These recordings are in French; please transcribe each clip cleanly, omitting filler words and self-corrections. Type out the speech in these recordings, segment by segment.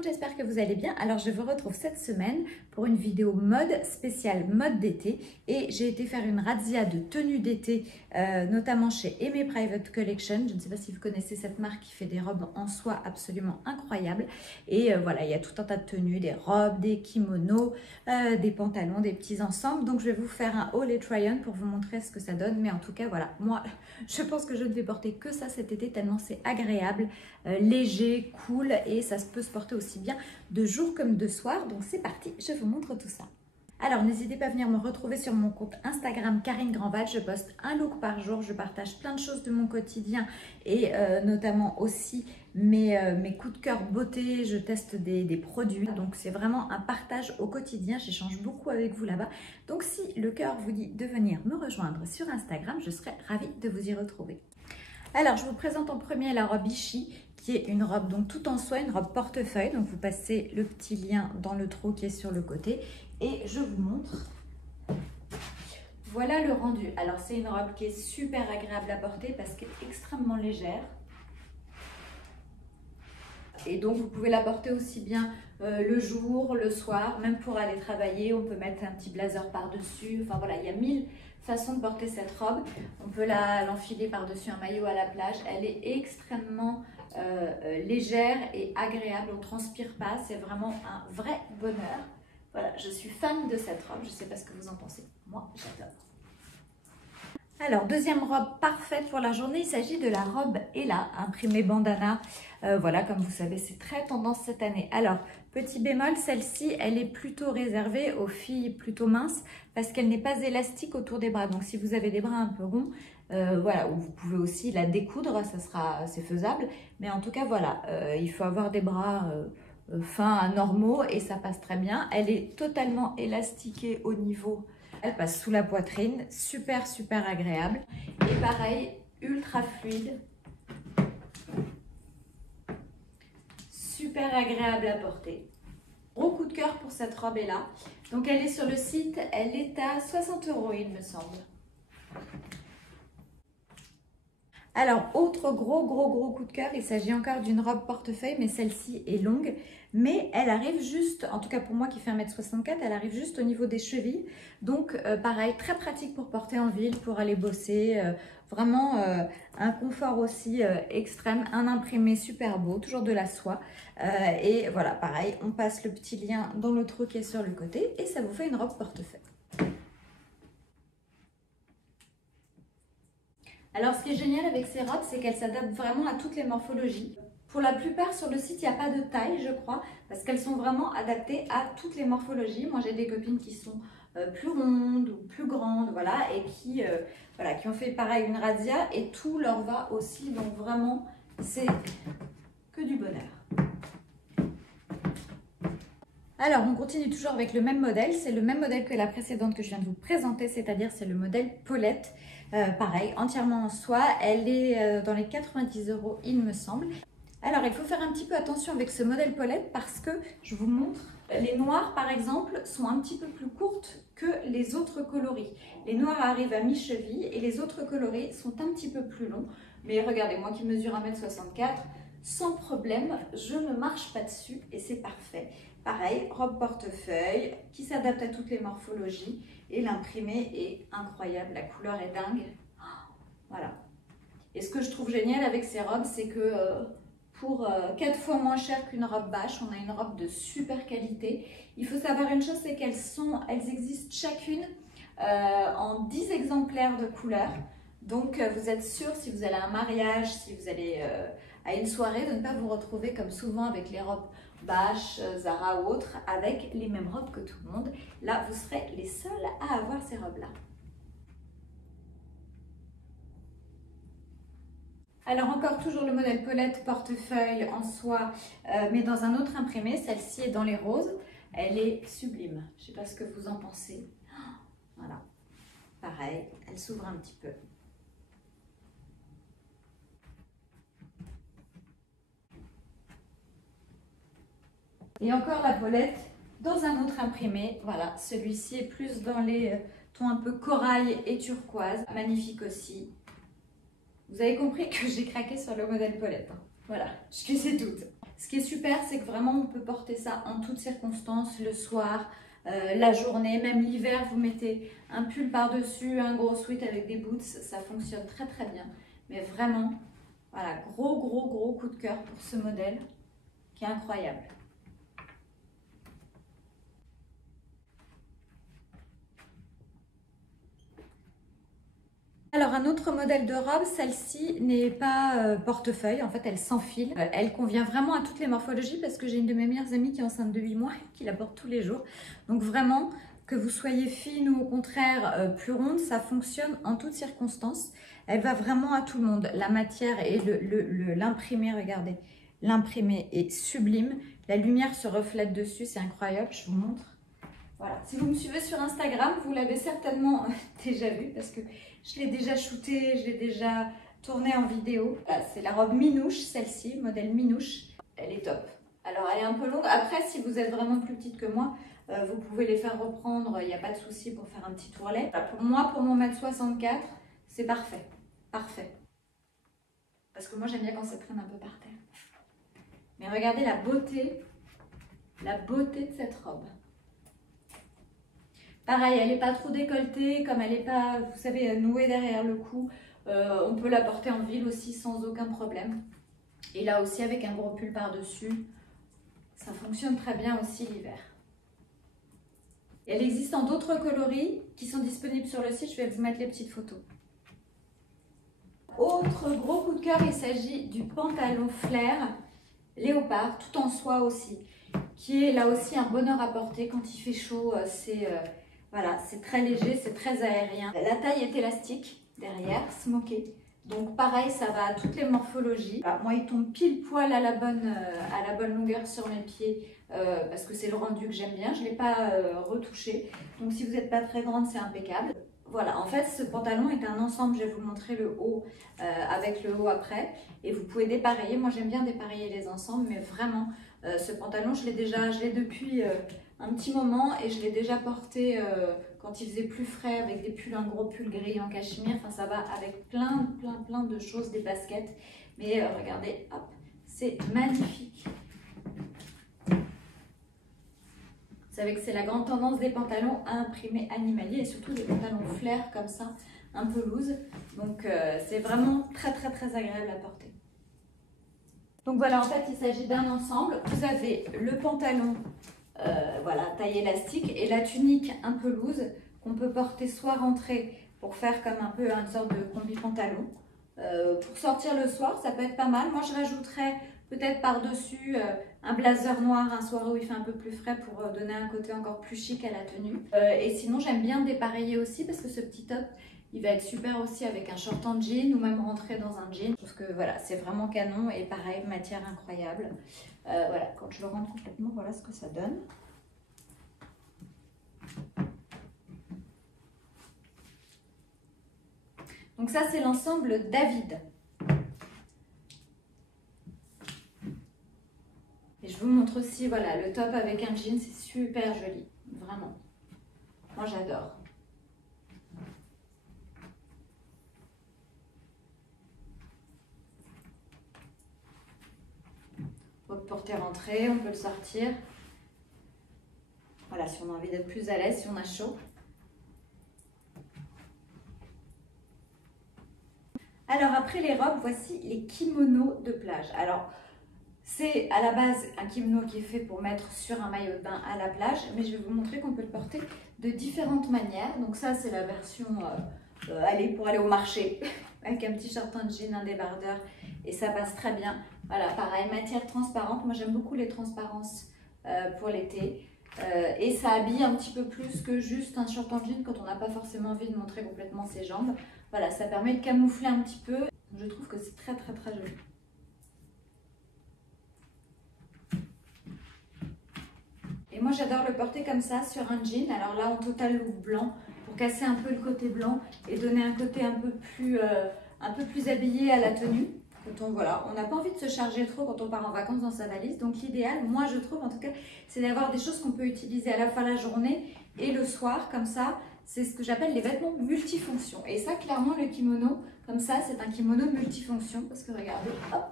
monde, j'espère que vous allez bien. Alors je vous retrouve cette semaine pour une vidéo mode spéciale mode d'été et j'ai été faire une razzia de tenues d'été, notamment chez Aimé Private Collection. Je ne sais pas si vous connaissez cette marque qui fait des robes en soie absolument incroyables. Et voilà, il y a tout un tas de tenues, des robes, des kimonos, des pantalons, des petits ensembles. Donc je vais vous faire un haul et try-on pour vous montrer ce que ça donne. Mais en tout cas, voilà, moi je pense que je ne vais porter que ça cet été tellement c'est agréable, léger, cool et ça peut se porter aussi bien de jour comme de soir. Donc c'est parti, je vous montre tout ça. Alors n'hésitez pas à venir me retrouver sur mon compte Instagram Karine Grandval, je poste un look par jour, je partage plein de choses de mon quotidien et notamment aussi mes coups de cœur beauté, je teste des produits, donc c'est vraiment un partage au quotidien, j'échange beaucoup avec vous là-bas. Donc si le cœur vous dit de venir me rejoindre sur Instagram, je serai ravie de vous y retrouver. Alors je vous présente en premier la robe Ishi, qui est une robe donc tout en soie, une robe portefeuille. Donc vous passez le petit lien dans le trou qui est sur le côté et je vous montre. Voilà le rendu. Alors c'est une robe qui est super agréable à porter parce qu'elle est extrêmement légère. Et donc vous pouvez la porter aussi bien le jour, le soir, même pour aller travailler. On peut mettre un petit blazer par-dessus. Enfin voilà, il y a 1000 façons de porter cette robe. On peut l'enfiler par-dessus un maillot à la plage. Elle est extrêmement légère et agréable. On ne transpire pas. C'est vraiment un vrai bonheur. Voilà, je suis fan de cette robe. Je ne sais pas ce que vous en pensez. Moi, j'adore. Alors, deuxième robe parfaite pour la journée, il s'agit de la robe Ella, imprimée bandana. Voilà, comme vous savez, c'est très tendance cette année. Alors, petit bémol, celle-ci, elle est plutôt réservée aux filles plutôt minces parce qu'elle n'est pas élastique autour des bras. Donc, si vous avez des bras un peu ronds, voilà, ou vous pouvez aussi la découdre, c'est faisable. Mais en tout cas, voilà, il faut avoir des bras fins, normaux et ça passe très bien. Elle est totalement élastiquée au niveau. Elle passe sous la poitrine, super agréable et pareil, ultra fluide, super agréable à porter. Gros coup de cœur pour cette robe est là. Donc elle est sur le site, elle est à 60 €, il me semble. Alors, autre gros coup de cœur, il s'agit encore d'une robe portefeuille, mais celle-ci est longue. Mais elle arrive juste, en tout cas pour moi qui fais 1m64, elle arrive juste au niveau des chevilles. Donc, pareil, très pratique pour porter en ville, pour aller bosser. Vraiment un confort aussi extrême, un imprimé super beau, toujours de la soie. Et voilà, pareil, on passe le petit lien dans le trou qui est sur le côté et ça vous fait une robe portefeuille. Alors, ce qui est génial avec ces robes, c'est qu'elles s'adaptent vraiment à toutes les morphologies. Pour la plupart, sur le site, il n'y a pas de taille, je crois, parce qu'elles sont vraiment adaptées à toutes les morphologies. Moi, j'ai des copines qui sont plus rondes ou plus grandes, voilà, et qui ont fait pareil une razzia, et tout leur va aussi. Donc, vraiment, c'est que du bonheur. Alors, on continue toujours avec le même modèle. C'est le même modèle que la précédente que je viens de vous présenter, c'est-à-dire c'est le modèle Paulette. Pareil, entièrement en soie. Elle est dans les 90 €, il me semble. Alors, il faut faire un petit peu attention avec ce modèle Paulette parce que, je vous montre, les noires, par exemple, sont un petit peu plus courtes que les autres coloris. Les noirs arrivent à mi-cheville et les autres coloris sont un petit peu plus longs. Mais regardez, moi qui mesure 1m64, sans problème, je ne marche pas dessus et c'est parfait. Pareil, robe portefeuille qui s'adapte à toutes les morphologies et l'imprimé est incroyable, la couleur est dingue. Voilà. Et ce que je trouve génial avec ces robes, c'est que pour 4 fois moins cher qu'une robe bâche, on a une robe de super qualité. Il faut savoir une chose, c'est qu'elles existent chacune en 10 exemplaires de couleurs. Donc vous êtes sûr, si vous allez à un mariage, si vous allez à une soirée, de ne pas vous retrouver comme souvent avec les robes bâche, Zara ou autres, avec les mêmes robes que tout le monde. Là, vous serez les seuls à avoir ces robes-là. Alors encore toujours le modèle Paulette portefeuille en soie, mais dans un autre imprimé. Celle-ci est dans les roses. Elle est sublime. Je ne sais pas ce que vous en pensez. Voilà. Pareil, elle s'ouvre un petit peu. Et encore la Paulette dans un autre imprimé. Voilà, celui-ci est plus dans les tons un peu corail et turquoise. Magnifique aussi. Vous avez compris que j'ai craqué sur le modèle Paulette. Hein. Voilà, je les ai toutes. Ce qui est super, c'est que vraiment on peut porter ça en toutes circonstances, le soir, la journée, même l'hiver, vous mettez un pull par-dessus, un gros sweat avec des boots, ça fonctionne très très bien. Mais vraiment, voilà, gros coup de cœur pour ce modèle qui est incroyable. Alors un autre modèle de robe, celle-ci n'est pas portefeuille, en fait elle s'enfile. Elle convient vraiment à toutes les morphologies parce que j'ai une de mes meilleures amies qui est enceinte de 8 mois et qui la porte tous les jours. Donc vraiment, que vous soyez fine ou au contraire plus ronde, ça fonctionne en toutes circonstances. Elle va vraiment à tout le monde. La matière et l'imprimé, regardez, l'imprimé est sublime. La lumière se reflète dessus, c'est incroyable, je vous montre. Voilà. Si vous me suivez sur Instagram, vous l'avez certainement déjà vu parce que je l'ai déjà shooté, je l'ai déjà tourné en vidéo. Voilà, c'est la robe Minouche, celle-ci, modèle Minouche. Elle est top. Alors, elle est un peu longue. Après, si vous êtes vraiment plus petite que moi, vous pouvez les faire reprendre. Il n'y a pas de souci pour faire un petit tourlet. Voilà, pour moi, pour mon 1m64, c'est parfait. Parfait. Parce que moi, j'aime bien quand ça traîne un peu par terre. Mais regardez la beauté de cette robe. Pareil, elle n'est pas trop décolletée, comme elle n'est pas, vous savez, nouée derrière le cou. On peut la porter en ville aussi sans aucun problème. Et là aussi avec un gros pull par-dessus, ça fonctionne très bien aussi l'hiver. Elle existe en d'autres coloris qui sont disponibles sur le site, je vais vous mettre les petites photos. Autre gros coup de cœur, il s'agit du pantalon flair léopard, tout en soie aussi, qui est là aussi un bonheur à porter quand il fait chaud. Voilà, c'est très léger, c'est très aérien. La taille est élastique derrière, smoké. Donc pareil, ça va à toutes les morphologies. Voilà, moi, il tombe pile poil à la bonne longueur sur mes pieds parce que c'est le rendu que j'aime bien. Je ne l'ai pas retouché. Donc si vous n'êtes pas très grande, c'est impeccable. Voilà, en fait, ce pantalon est un ensemble. Je vais vous montrer le haut avec le haut après. Et vous pouvez dépareiller. Moi, j'aime bien dépareiller les ensembles, mais vraiment, ce pantalon, je l'ai depuis un petit moment et je l'ai déjà porté quand il faisait plus frais avec des pulls, un gros pull gris en cachemire. Enfin, ça va avec plein de choses, des baskets. Mais regardez, hop, c'est magnifique. Vous savez que c'est la grande tendance des pantalons à imprimer animalier et surtout des pantalons flair comme ça, un peu loose. Donc c'est vraiment très agréable à porter. Donc voilà, en fait il s'agit d'un ensemble. Vous avez le pantalon voilà, taille élastique et la tunique un peu loose qu'on peut porter soit rentrée pour faire comme un peu une sorte de combi pantalon. Pour sortir le soir, ça peut être pas mal. Moi je rajouterais peut-être par-dessus un blazer noir un soir où il fait un peu plus frais pour donner un côté encore plus chic à la tenue. Et sinon j'aime bien dépareiller aussi parce que ce petit top il va être super aussi avec un short en jean ou même rentrer dans un jean. Parce que voilà, c'est vraiment canon et pareil, matière incroyable. Voilà, quand je le rentre complètement, voilà ce que ça donne. Donc ça c'est l'ensemble David. Et je vous montre aussi, voilà, le top avec un jean, c'est super joli, vraiment. Moi j'adore. On peut le porter rentrée, on peut le sortir. Voilà, si on a envie d'être plus à l'aise, si on a chaud. Alors après les robes, voici les kimonos de plage. Alors c'est à la base un kimono qui est fait pour mettre sur un maillot de bain à la plage, mais je vais vous montrer qu'on peut le porter de différentes manières. Donc ça c'est la version pour aller au marché avec un petit short en jean, un débardeur et ça passe très bien. Voilà, pareil, matière transparente. Moi j'aime beaucoup les transparences pour l'été. Et ça habille un petit peu plus que juste un short en jean quand on n'a pas forcément envie de montrer complètement ses jambes. Voilà, ça permet de camoufler un petit peu. Je trouve que c'est très joli. Et moi j'adore le porter comme ça sur un jean. Alors là en total look blanc pour casser un peu le côté blanc et donner un côté un peu plus habillé à la tenue. Quand on n'a pas envie de se charger trop quand on part en vacances dans sa valise. Donc l'idéal, moi je trouve en tout cas, c'est d'avoir des choses qu'on peut utiliser à la fois la journée et le soir. Comme ça, c'est ce que j'appelle les vêtements multifonctions. Et ça, clairement, le kimono, comme ça, c'est un kimono multifonction. Parce que regardez, hop,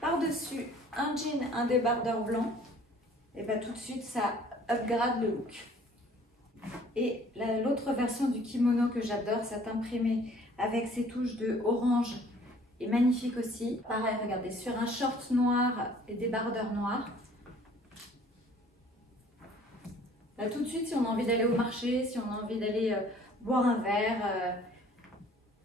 par-dessus un jean, un débardeur blanc, et bien tout de suite ça upgrade le look. Et l'autre version du kimono que j'adore, cet imprimé avec ses touches de orange, est magnifique aussi. Pareil, regardez, sur un short noir et débardeur noir. Là tout de suite, si on a envie d'aller au marché, si on a envie d'aller boire un verre,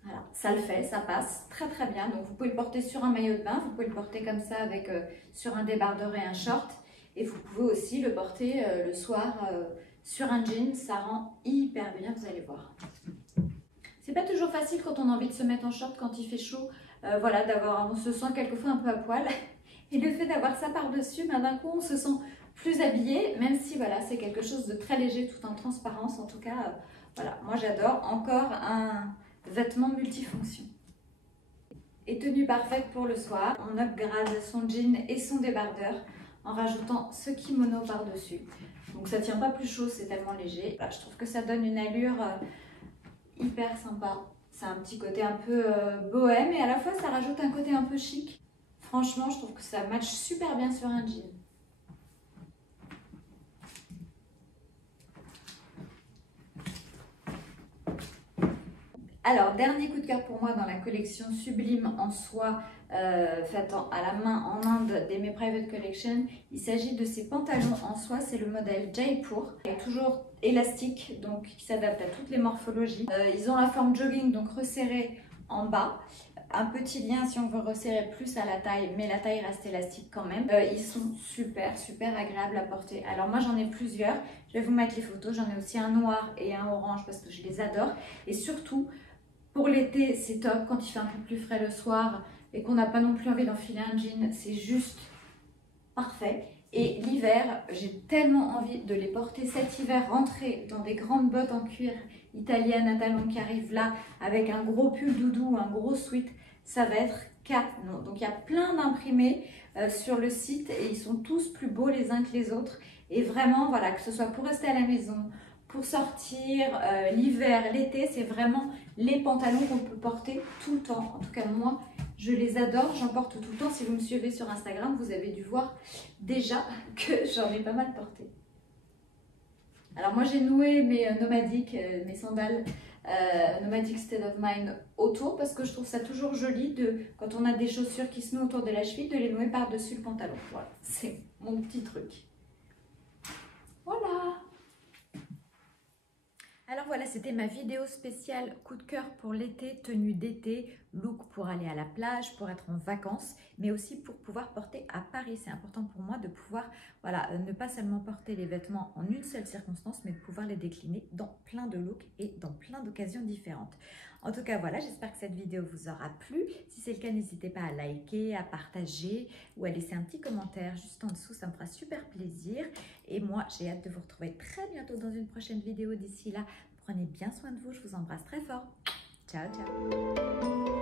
voilà, ça le fait, ça passe très très bien. Donc vous pouvez le porter sur un maillot de bain, vous pouvez le porter comme ça avec sur un débardeur et un short. Et vous pouvez aussi le porter le soir sur un jean, ça rend hyper bien, vous allez voir. C'est pas toujours facile quand on a envie de se mettre en short quand il fait chaud, voilà, on se sent quelquefois un peu à poil. Et le fait d'avoir ça par-dessus, ben, d'un coup on se sent plus habillé, même si voilà, c'est quelque chose de très léger tout en transparence. En tout cas, voilà, moi j'adore. Encore un vêtement multifonction. Et tenue parfaite pour le soir, on upgrade son jean et son débardeur en rajoutant ce kimono par-dessus. Donc ça tient pas plus chaud, c'est tellement léger. Voilà, je trouve que ça donne une allure hyper sympa. C'est un petit côté un peu bohème et à la fois ça rajoute un côté un peu chic. Franchement, je trouve que ça match super bien sur un jean. Alors, dernier coup de cœur pour moi dans la collection Sublime en soie faite à la main en Inde d'Aimé Private Collection. Il s'agit de ces pantalons en soie, c'est le modèle Jaipur. Il est toujours élastique, donc qui s'adapte à toutes les morphologies. Ils ont la forme jogging, donc resserrée en bas. Un petit lien si on veut resserrer plus à la taille, mais la taille reste élastique quand même. Ils sont super agréables à porter. Alors moi j'en ai plusieurs, je vais vous mettre les photos. J'en ai aussi un noir et un orange parce que je les adore. Et surtout, pour l'été, c'est top quand il fait un peu plus frais le soir et qu'on n'a pas non plus envie d'enfiler un jean, c'est juste parfait. Et l'hiver, j'ai tellement envie de les porter cet hiver, rentrer dans des grandes bottes en cuir italiennes à talons qui arrivent là, avec un gros pull doudou, un gros sweat, ça va être canon. Donc il y a plein d'imprimés sur le site et ils sont tous plus beaux les uns que les autres. Et vraiment, voilà, que ce soit pour rester à la maison, pour sortir, l'hiver, l'été, c'est vraiment les pantalons qu'on peut porter tout le temps. En tout cas, moi, je les adore, j'en porte tout le temps. Si vous me suivez sur Instagram, vous avez dû voir déjà que j'en ai pas mal porté. Alors moi, j'ai noué mes nomadiques, mes sandales Nomadic State of Mind autour parce que je trouve ça toujours joli quand on a des chaussures qui se nouent autour de la cheville, de les nouer par-dessus le pantalon. Voilà, c'est mon petit truc. Voilà. Alors voilà, c'était ma vidéo spéciale coup de cœur pour l'été, tenue d'été, look pour aller à la plage, pour être en vacances, mais aussi pour pouvoir porter à Paris. C'est important pour moi de pouvoir, voilà, ne pas seulement porter les vêtements en une seule circonstance, mais de pouvoir les décliner dans plein de looks et dans plein d'occasions différentes. En tout cas, voilà, j'espère que cette vidéo vous aura plu. Si c'est le cas, n'hésitez pas à liker, à partager ou à laisser un petit commentaire juste en dessous. Ça me fera super plaisir. Et moi, j'ai hâte de vous retrouver très bientôt dans une prochaine vidéo. D'ici là, prenez bien soin de vous. Je vous embrasse très fort. Ciao, ciao.